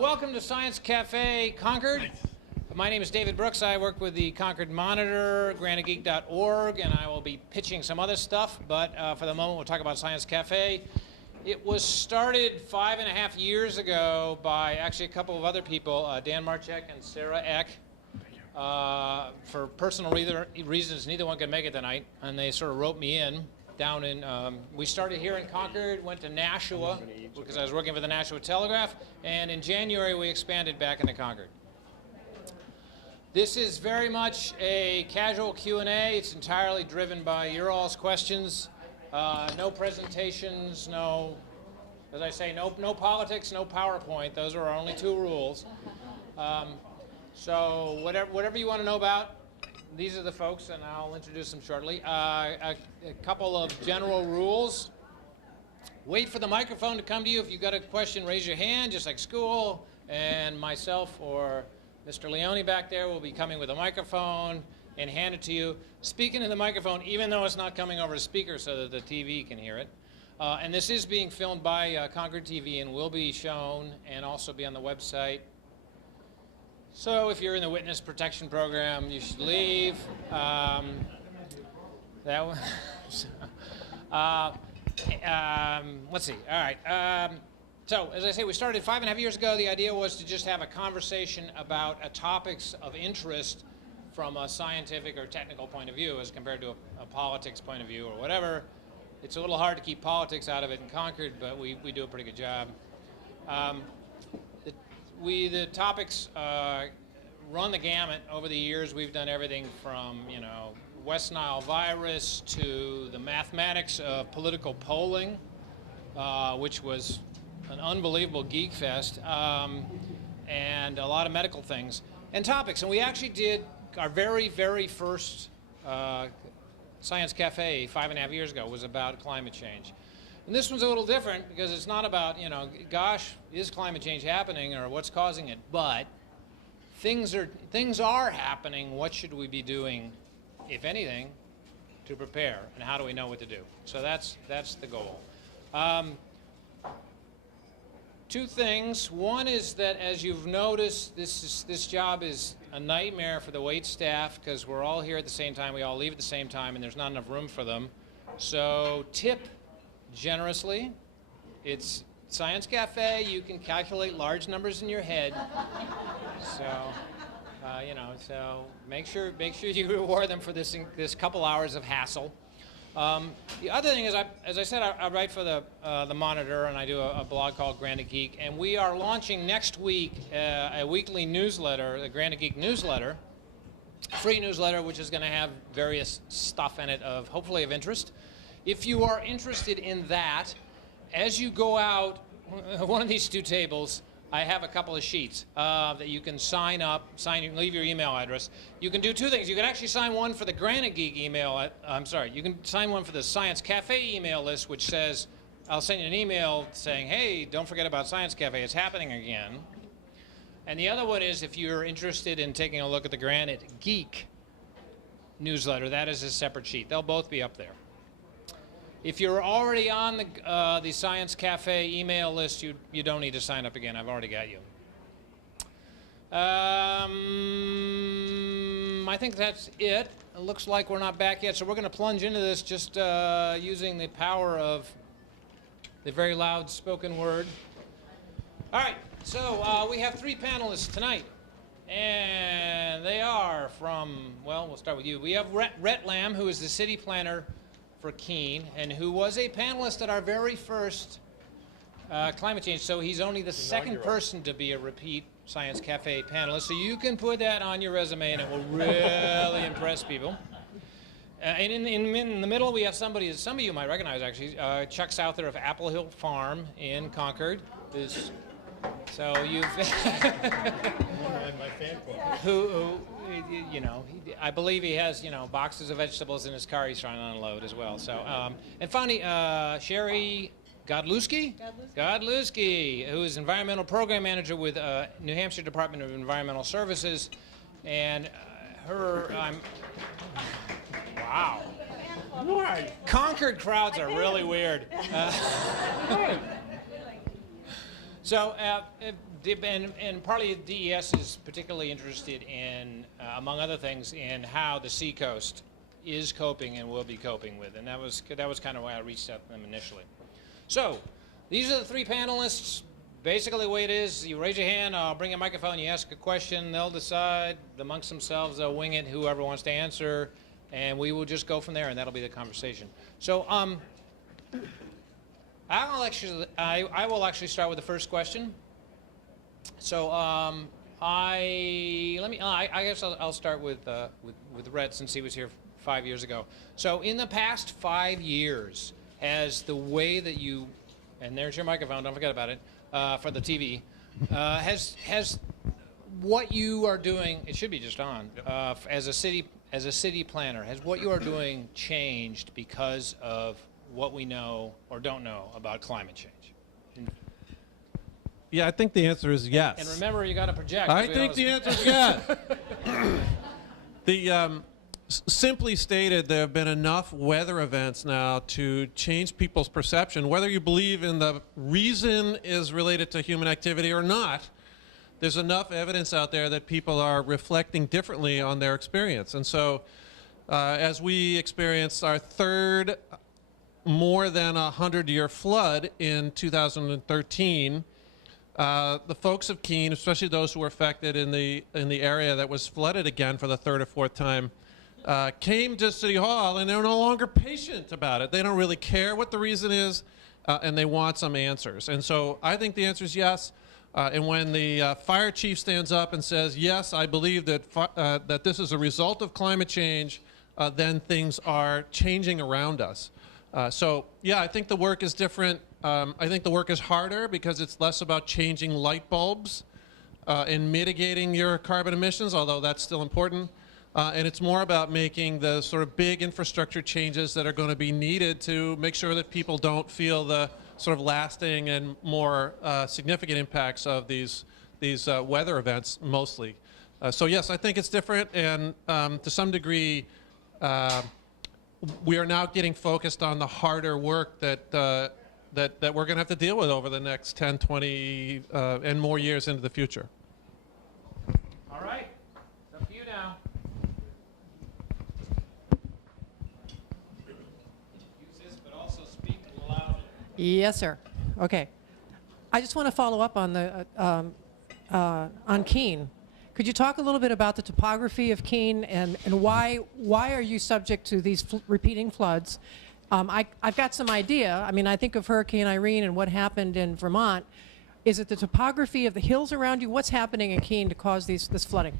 Welcome to Science Cafe Concord. My name is David Brooks. I work with the Concord Monitor, granitegeek.org, and I will be pitching some other stuff, but for the moment we'll talk about Science Cafe. It was started 5.5 years ago by actually a couple of other people, Dan Marchek and Sarah Eck. For personal reasons, neither one could make it tonight, and they sort of wrote me in. We started here in Concord, went to Nashua, because I was working for the Nashua Telegraph, and in January we expanded back into Concord. This is very much a casual Q&A. It's entirely driven by your all's questions. No presentations, as I say, no politics, no PowerPoint. Those are our only two rules. So whatever you want to know about, these are the folks, and I'll introduce them shortly. A couple of general rules. Wait for the microphone to come to you. If you've got a question, raise your hand, just like school, and myself or Mr. Leone back there will be coming with a microphone and hand it to you. Speak into the microphone, even though it's not coming over a speaker so that the TV can hear it. And this is being filmed by ConcordTV and will be shown and also be on the website. So if you're in the witness protection program, you should leave. Let's see. All right. So as I say, we started 5.5 years ago. The idea was to just have a conversation about topics of interest from a scientific or technical point of view as compared to a politics point of view or whatever. It's a little hard to keep politics out of it in Concord, but we do a pretty good job. The topics run the gamut over the years. We've done everything from, West Nile virus to the mathematics of political polling, which was an unbelievable geek fest, and a lot of medical things and topics. And we actually did our very, very first Science Cafe 5.5 years ago was about climate change. And this one's a little different because it's not about, gosh, is climate change happening or what's causing it? But things are happening. What should we be doing, if anything, to prepare? And how do we know what to do? So that's the goal. Two things. One is that, as you've noticed, this job is a nightmare for the wait staff because we're all here at the same time. We all leave at the same time, and there's not enough room for them. So tip generously. It's Science Cafe. You can calculate large numbers in your head. So, so make sure you reward them for this couple hours of hassle. The other thing is, as I said, I write for the Monitor, and I do a blog called Granite Geek, and we are launching next week a weekly newsletter, the Granite Geek newsletter, free newsletter, which is going to have various stuff in it hopefully of interest. If you are interested in that, as you go out, one of these two tables, I have a couple of sheets that you can sign up, leave your email address. You can do two things. You can actually sign one for the Granite Geek email. You can sign one for the Science Cafe email list, which says, I'll send you an email saying, hey, don't forget about Science Cafe. It's happening again. And the other one is if you're interested in taking a look at the Granite Geek newsletter, that is a separate sheet. They'll both be up there. If you're already on the Science Cafe email list, you don't need to sign up again. I've already got you. I think that's it. It looks like we're not back yet, so we're going to plunge into this just using the power of the very loud spoken word. All right, so we have 3 panelists tonight, and they are from, well, we'll start with you. We have Rhett Lamb, who is the city planner for Keene, and who was a panelist at our very first climate change. So he's only the second person to be a repeat Science Cafe panelist. So you can put that on your resume, and it will really impress people. And in the middle, we have somebody that some of you might recognize, actually, Chuck Souther of Apple Hill Farm in Concord. So you've my fan club. who I believe he has boxes of vegetables in his car he's trying to unload as well. So and finally Sherry Godlewski, who is environmental program manager with New Hampshire Department of Environmental Services, and wow. Concord crowds are really weird. So, and partly DES is particularly interested in, among other things, in how the seacoast is coping and will be coping with, and that was kind of why I reached out to them initially. So, these are the three panelists. Basically, the way it is, you raise your hand, I'll bring a microphone, you ask a question, they'll decide amongst themselves, they'll wing it, whoever wants to answer, and we will just go from there, and that'll be the conversation. So, I will actually start with the first question. So I guess I'll start with Rhett, since he was here 5 years ago. So in the past 5 years, has the way that you, and there's your microphone, don't forget about it, for the TV, has what you are doing, it should be just on, as a city planner, has what you are doing changed because of what we know or don't know about climate change? Yeah, I think the answer is yes. And remember, you got to project. I think the answer is yes. Simply stated, there have been enough weather events now to change people's perception. Whether you believe in the reason is related to human activity or not, there's enough evidence out there that people are reflecting differently on their experience. And so, as we experienced our third more than 100-year flood in 2013, the folks of Keene, especially those who were affected in the area that was flooded again for the third or fourth time, came to City Hall, and they're no longer patient about it. They don't really care what the reason is, and they want some answers. And so I think the answer is yes. And when the fire chief stands up and says, yes, I believe that, that this is a result of climate change, then things are changing around us. So yeah, I think the work is different. I think the work is harder because it's less about changing light bulbs and mitigating your carbon emissions, although that's still important. And it's more about making the sort of big infrastructure changes that are going to be needed to make sure that people don't feel the sort of lasting and more significant impacts of these weather events mostly. So yes, I think it's different, and to some degree, we are now getting focused on the harder work that we're going to have to deal with over the next 10, 20, and more years into the future. All right, it's up to you now. Use this, but also speak loudly. Yes, sir. Okay. I just want to follow up on the on Keene. Could you talk a little bit about the topography of Keene and why are you subject to these repeating floods? I've got some idea. I mean, I think of Hurricane Irene and what happened in Vermont. Is it the topography of the hills around you? What's happening in Keene to cause this flooding?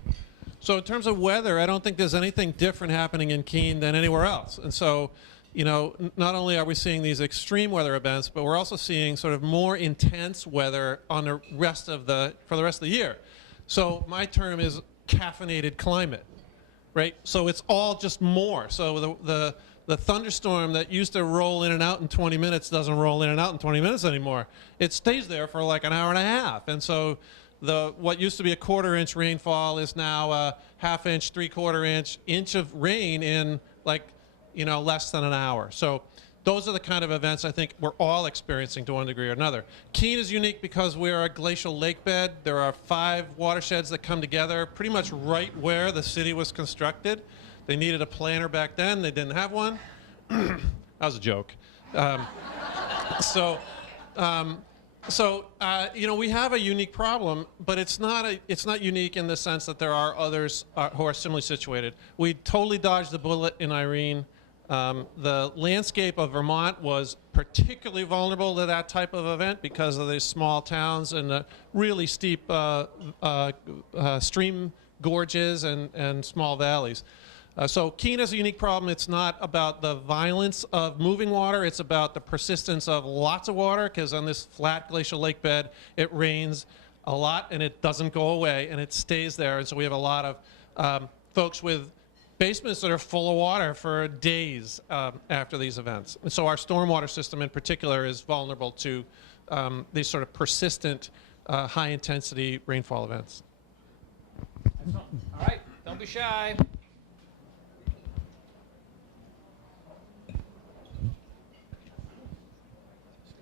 So in terms of weather, I don't think there's anything different happening in Keene than anywhere else. And so, you know, not only are we seeing these extreme weather events, but we're also seeing sort of more intense weather on the rest of for the rest of the year. So my term is caffeinated climate, right? So it's all just more. So the thunderstorm that used to roll in and out in 20 minutes doesn't roll in and out in 20 minutes anymore. It stays there for like an hour and a half. And so what used to be a quarter-inch rainfall is now a half-inch, three-quarter-inch of rain in like, you know, less than an hour. So those are the kind of events I think we're all experiencing to one degree or another. Keene is unique because we're a glacial lake bed. There are 5 watersheds that come together pretty much right where the city was constructed. They needed a planner back then. They didn't have one. That was a joke. You know, we have a unique problem, but it's not unique in the sense that there are others who are similarly situated. We totally dodged the bullet in Irene. The landscape of Vermont was particularly vulnerable to that type of event because of the small towns and the really steep stream gorges and small valleys. So Keene is a unique problem. It's not about the violence of moving water. It's about the persistence of lots of water, because on this flat glacial lake bed, it rains a lot and it doesn't go away and it stays there. And so we have a lot of folks with basements that are full of water for days after these events. And so our stormwater system in particular is vulnerable to these sort of persistent high-intensity rainfall events. Excellent. All right, don't be shy.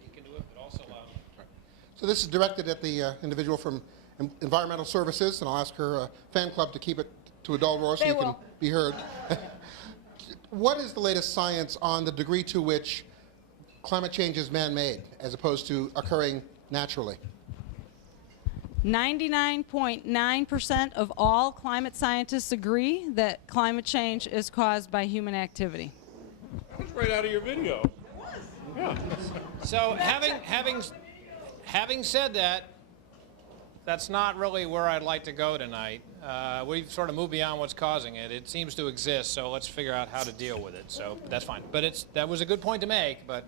You can do it, but also loud. So this is directed at the individual from Environmental Services, and I'll ask her fan club to keep it to a dull roar so They you can will. be heard. What is the latest science on the degree to which climate change is man-made as opposed to occurring naturally? 99.9% of all climate scientists agree that climate change is caused by human activity. That was right out of your video. Yeah. So having said that, that's not really where I'd like to go tonight. We've sort of moved beyond what's causing it. It seems to exist, so let's figure out how to deal with it. So that's fine. But that was a good point to make, but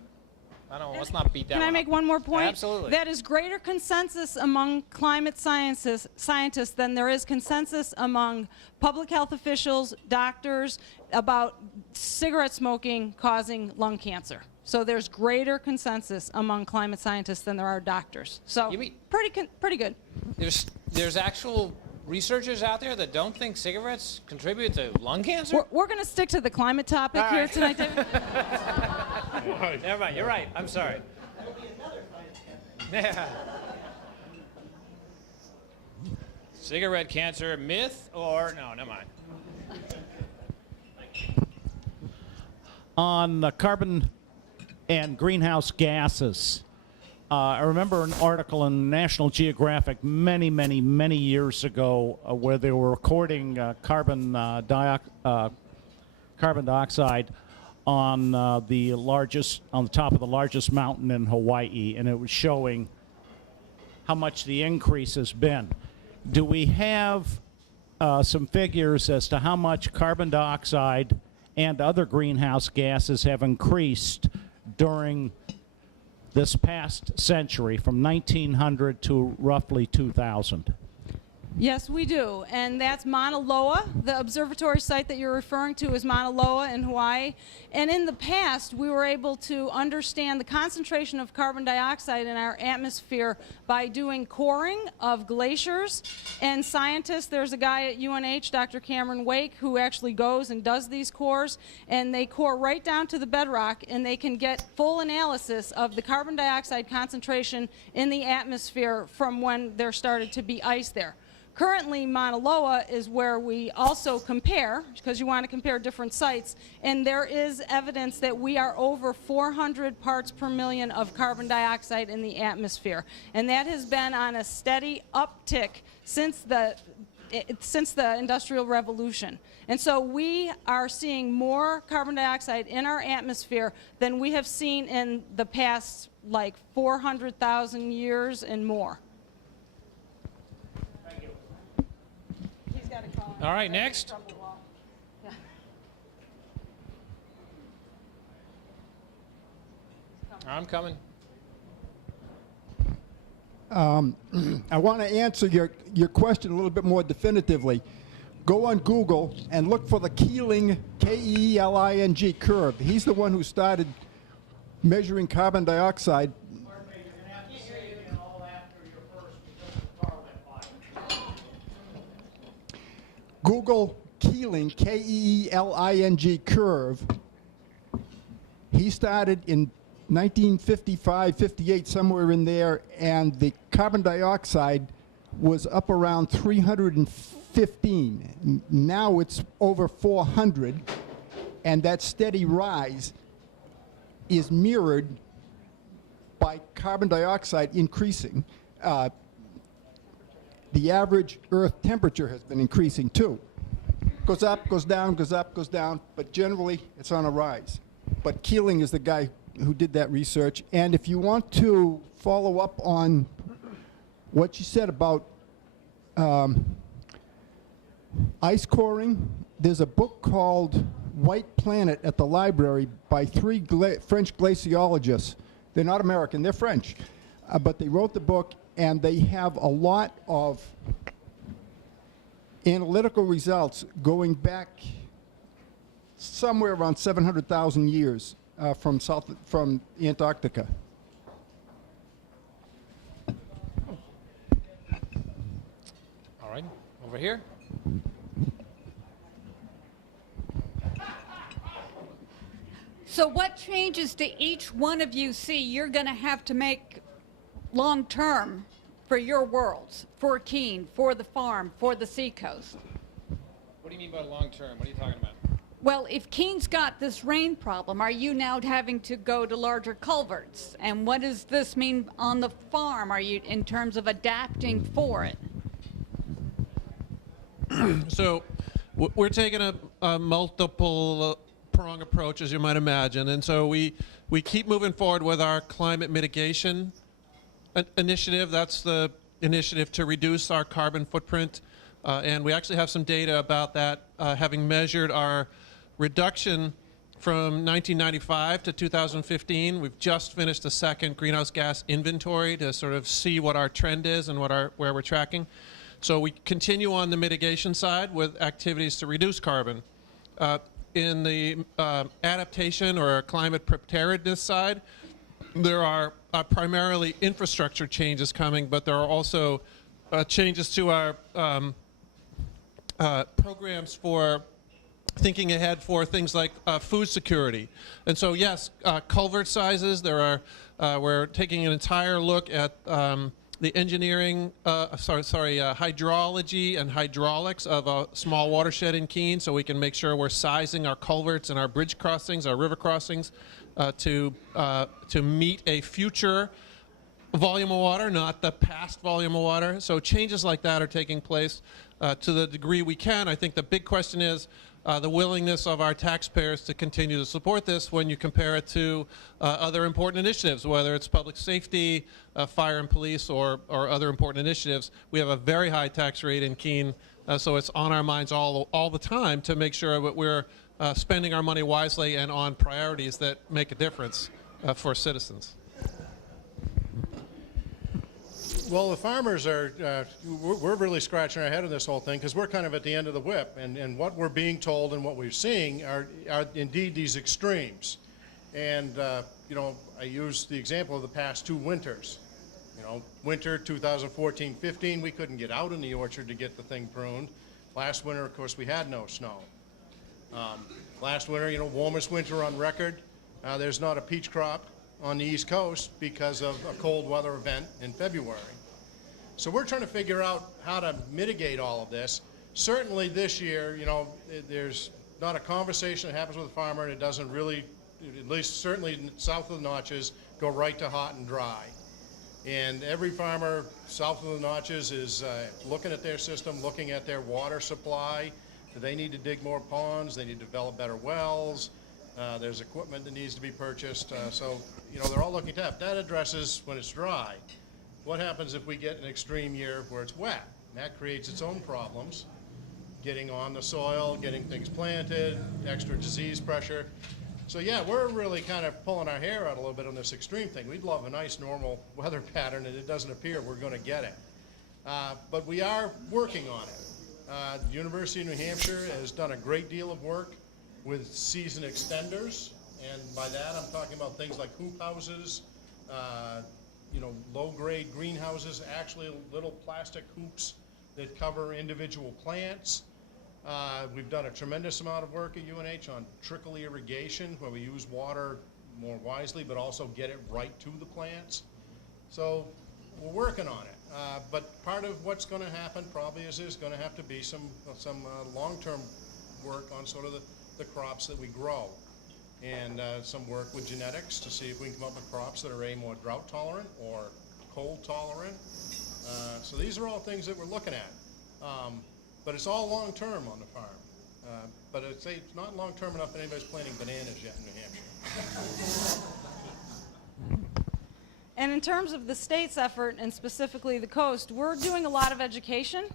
I don't know, let's not beat that Can I one make up. one more point? Absolutely. That is greater consensus among climate scientists than there is consensus among public health officials, doctors, about cigarette smoking causing lung cancer. So there's greater consensus among climate scientists than there are doctors. So You mean- pretty good. There's actual researchers out there that don't think cigarettes contribute to lung cancer? We're going to stick to the climate topic All here right. tonight, David. Never mind, you're right. I'm sorry. Yeah. Cigarette cancer, myth or no? Never mind. On carbon and greenhouse gases. I remember an article in National Geographic many years ago where they were recording carbon dioxide on on the top of the largest mountain in Hawaii, and it was showing how much the increase has been. Do we have some figures as to how much carbon dioxide and other greenhouse gases have increased during this past century from 1900 to roughly 2000? Yes, we do. And that's Mauna Loa. The observatory site that you're referring to is Mauna Loa in Hawaii. And in the past, we were able to understand the concentration of carbon dioxide in our atmosphere by doing coring of glaciers. And scientists, there's a guy at UNH, Dr. Cameron Wake, who actually goes and does these cores. And they core right down to the bedrock, and they can get full analysis of the carbon dioxide concentration in the atmosphere from when there started to be ice there. Currently, Mauna Loa is where we also compare, because you want to compare different sites, and there is evidence that we are over 400 parts per million of carbon dioxide in the atmosphere. And that has been on a steady uptick since the Industrial Revolution. And so we are seeing more carbon dioxide in our atmosphere than we have seen in the past, like 400,000 years and more. All right, next. I'm coming. I want to answer your question a little bit more definitively. Go on Google and look for the Keeling, K-E-E-L-I-N-G curve. He's the one who started measuring carbon dioxide. Google Keeling, K-E-E-L-I-N-G curve. He started in 1955, 58, somewhere in there, and the carbon dioxide was up around 315. Now it's over 400, and that steady rise is mirrored by carbon dioxide increasing. The average Earth temperature has been increasing too. Goes up, goes down, goes up, goes down, but generally it's on a rise. But Keeling is the guy who did that research. And if you want to follow up on what you said about ice coring, there's a book called White Planet at the library by three French glaciologists. They're not American, they're French. But they wrote the book, and they have a lot of analytical results going back somewhere around 700,000 years from Antarctica. All right, over here. So what changes do each one of you see you're going to have to make long term for your worlds, for Keene, for the farm, for the seacoast? What do you mean by long term? What are you talking about? Well, if Keene's got this rain problem, are you now having to go to larger culverts? And what does this mean on the farm? Are you in terms of adapting for it? So we're taking a multiple prong approach, as you might imagine, and so we keep moving forward with our climate mitigation initiative. That's the initiative to reduce our carbon footprint, and we actually have some data about that, having measured our reduction from 1995 to 2015. We've just finished the second greenhouse gas inventory to sort of see what our trend is and where we're tracking. So we continue on the mitigation side with activities to reduce carbon. In the adaptation or climate preparedness side, there are primarily infrastructure changes coming, but there are also changes to our programs for thinking ahead for things like food security. And so yes, culvert sizes, we're taking an entire look at the engineering, hydrology and hydraulics of a small watershed in Keene, so we can make sure we're sizing our culverts and our bridge crossings, our river crossings, to meet a future volume of water, not the past volume of water. So changes like that are taking place to the degree we can. I think the big question is the willingness of our taxpayers to continue to support this when you compare it to other important initiatives, whether it's public safety, fire and police, or other important initiatives. We have a very high tax rate in Keene, so it's on our minds all the time to make sure that we're spending our money wisely and on priorities that make a difference for citizens. Well, the farmers are, we're really scratching our head on this whole thing because we're kind of at the end of the whip, and what we're being told and what we're seeing are indeed these extremes. And, you know, I use the example of the past 2 winters. You know, winter 2014-15, we couldn't get out in the orchard to get the thing pruned. Last winter, of course, we had no snow. Last winter, you know, warmest winter on record. There's not a peach crop on the East Coast because of a cold weather event in February. So we're trying to figure out how to mitigate all of this. Certainly this year, you know, there's not a conversation that happens with a farmer and it doesn't really, at least certainly south of the Notches, go right to hot and dry. And every farmer south of the Notches is looking at their system, looking at their water supply. They need to dig more ponds, they need to develop better wells. There's equipment that needs to be purchased. So, you know, they're all looking at that. That addresses when it's dry. What happens if we get an extreme year where it's wet? And that creates its own problems. Getting on the soil, getting things planted, extra disease pressure. So yeah, we're really kind of pulling our hair out a little bit on this extreme thing. We'd love a nice normal weather pattern, and it doesn't appear we're going to get it. But we are working on it. The University of New Hampshire has done a great deal of work with season extenders, and by that I'm talking about things like hoop houses, you know, low-grade greenhouses, actually little plastic hoops that cover individual plants. We've done a tremendous amount of work at UNH on trickle irrigation, where we use water more wisely, but also get it right to the plants. So we're working on it. But part of what's going to happen probably is there's going to have to be some long-term work on sort of the crops that we grow, and some work with genetics to see if we can come up with crops that are more drought tolerant or cold tolerant. So these are all things that we're looking at, but it's all long term on the farm. But I'd say it's not long term enough that anybody's planting bananas yet in New Hampshire. And in terms of the state's effort, and specifically the coast, we're doing a lot of education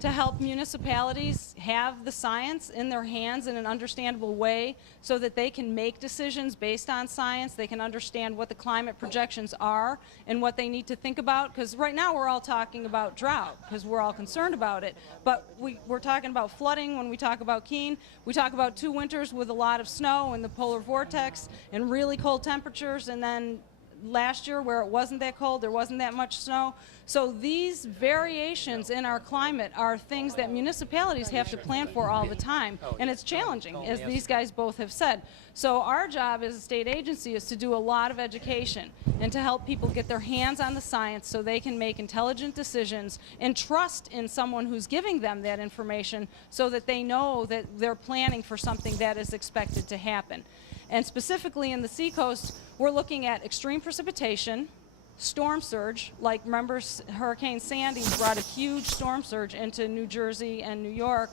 to help municipalities have the science in their hands in an understandable way so that they can make decisions based on science. They can understand what the climate projections are and what they need to think about. Because right now we're all talking about drought because we're all concerned about it. But we're talking about flooding when we talk about Keene. We talk about 2 winters with a lot of snow and the polar vortex and really cold temperatures, and then last year where it wasn't that cold, there wasn't that much snow. So these variations in our climate are things that municipalities have to plan for all the time, and it's challenging, as these guys both have said. So our job as a state agency is to do a lot of education and to help people get their hands on the science so they can make intelligent decisions and trust in someone who's giving them that information so that they know that they're planning for something that is expected to happen. And specifically in the Seacoast, we're looking at extreme precipitation, storm surge, like remember Hurricane Sandy brought a huge storm surge into New Jersey and New York,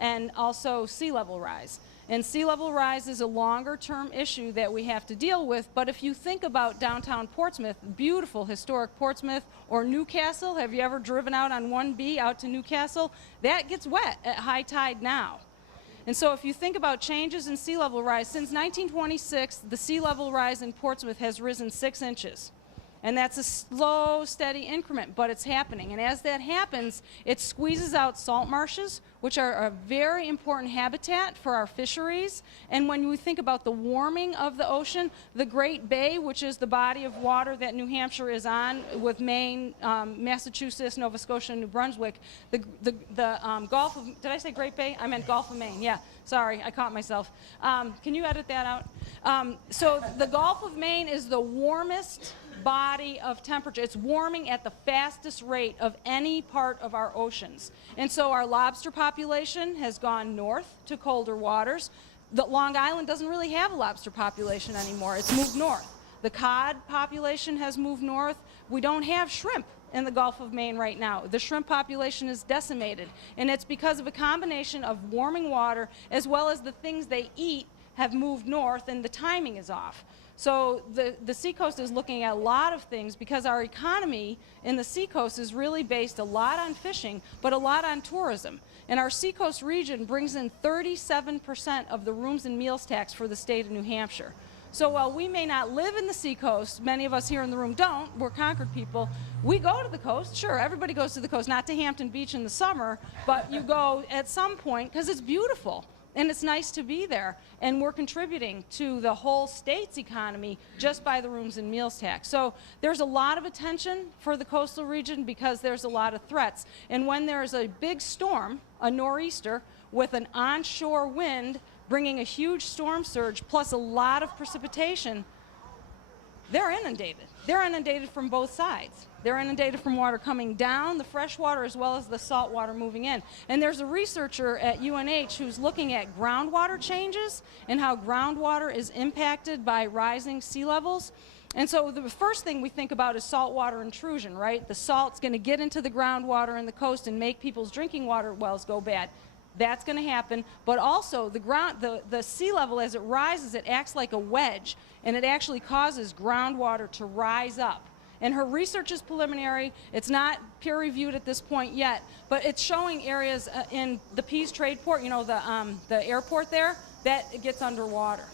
and also sea level rise. And sea level rise is a longer term issue that we have to deal with, but if you think about downtown Portsmouth, beautiful historic Portsmouth, or Newcastle, have you ever driven out on 1B out to Newcastle? That gets wet at high tide now. And so if you think about changes in sea level rise, since 1926, the sea level rise in Portsmouth has risen 6 inches. And that's a slow, steady increment, but it's happening. And as that happens, it squeezes out salt marshes, which are a very important habitat for our fisheries. And when we think about the warming of the ocean, the Great Bay, which is the body of water that New Hampshire is on with Maine, Massachusetts, Nova Scotia, and New Brunswick, the Gulf of, did I say Great Bay? I meant Gulf of Maine, yeah. Sorry, I caught myself. Can you edit that out? So the Gulf of Maine is the warmest body of temperature. It's warming at the fastest rate of any part of our oceans. And so our lobster population has gone north to colder waters. The Long Island doesn't really have a lobster population anymore. It's moved north. The cod population has moved north. We don't have shrimp in the Gulf of Maine right now. The shrimp population is decimated, and it's because of a combination of warming water as well as the things they eat have moved north, and the timing is off. So the Seacoast is looking at a lot of things because our economy in the Seacoast is really based a lot on fishing, but a lot on tourism. And our Seacoast region brings in 37% of the rooms and meals tax for the state of New Hampshire. So while we may not live in the Seacoast, many of us here in the room don't, we're Concord people, we go to the coast. Sure, everybody goes to the coast, not to Hampton Beach in the summer, but you go at some point because it's beautiful. And it's nice to be there, and we're contributing to the whole state's economy just by the rooms and meals tax. So there's a lot of attention for the coastal region because there's a lot of threats. And when there's a big storm, a nor'easter, with an onshore wind bringing a huge storm surge plus a lot of precipitation, they're inundated. They're inundated from both sides. They're inundated from water coming down, the fresh water, as well as the salt water moving in. And there's a researcher at UNH who's looking at groundwater changes and how groundwater is impacted by rising sea levels. And so the first thing we think about is saltwater intrusion, right? The salt's going to get into the groundwater in the coast and make people's drinking water wells go bad. That's going to happen, but also the sea level, as it rises, it acts like a wedge, and it actually causes groundwater to rise up. And her research is preliminary. It's not peer-reviewed at this point yet, but it's showing areas in the Pease Trade Port, you know, the airport there, that it gets underwater.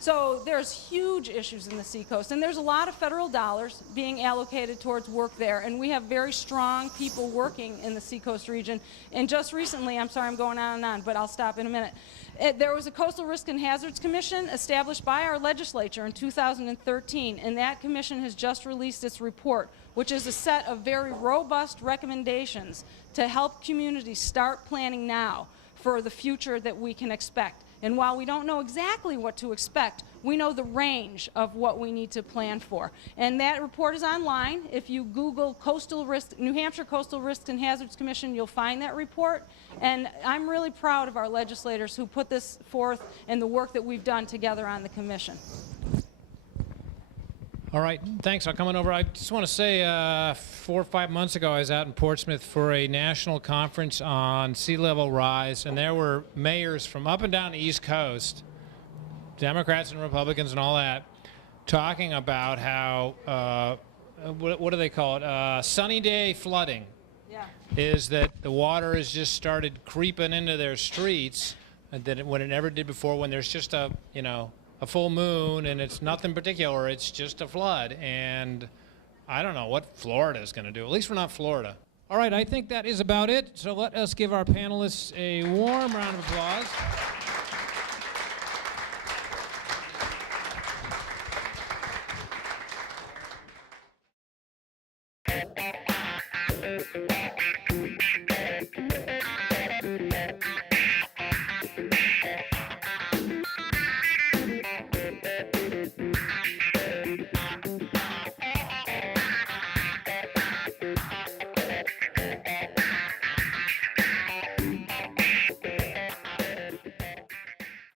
So there's huge issues in the Seacoast, and there's a lot of federal dollars being allocated towards work there, and we have very strong people working in the Seacoast region. And just recently, I'm sorry I'm going on and on, but I'll stop in a minute. There was a Coastal Risk and Hazards Commission established by our legislature in 2013, and that commission has just released its report, which is a set of very robust recommendations to help communities start planning now for the future that we can expect. And while we don't know exactly what to expect, we know the range of what we need to plan for. And that report is online. If you Google New Hampshire Coastal Risks and Hazards Commission, you'll find that report. And I'm really proud of our legislators who put this forth and the work that we've done together on the commission. All right, thanks. I'm coming over. I just want to say 4 or 5 months ago, I was out in Portsmouth for a national conference on sea level rise, and there were mayors from up and down the East Coast, Democrats and Republicans and all that, talking about how, what do they call it, sunny day flooding. Yeah. Is that the water has just started creeping into their streets when it never did before, when there's just a full moon and it's nothing particular, it's just a flood. And I don't know what Florida is going to do. At least we're not Florida. All right, I think that is about it. So let us give our panelists a warm round of applause.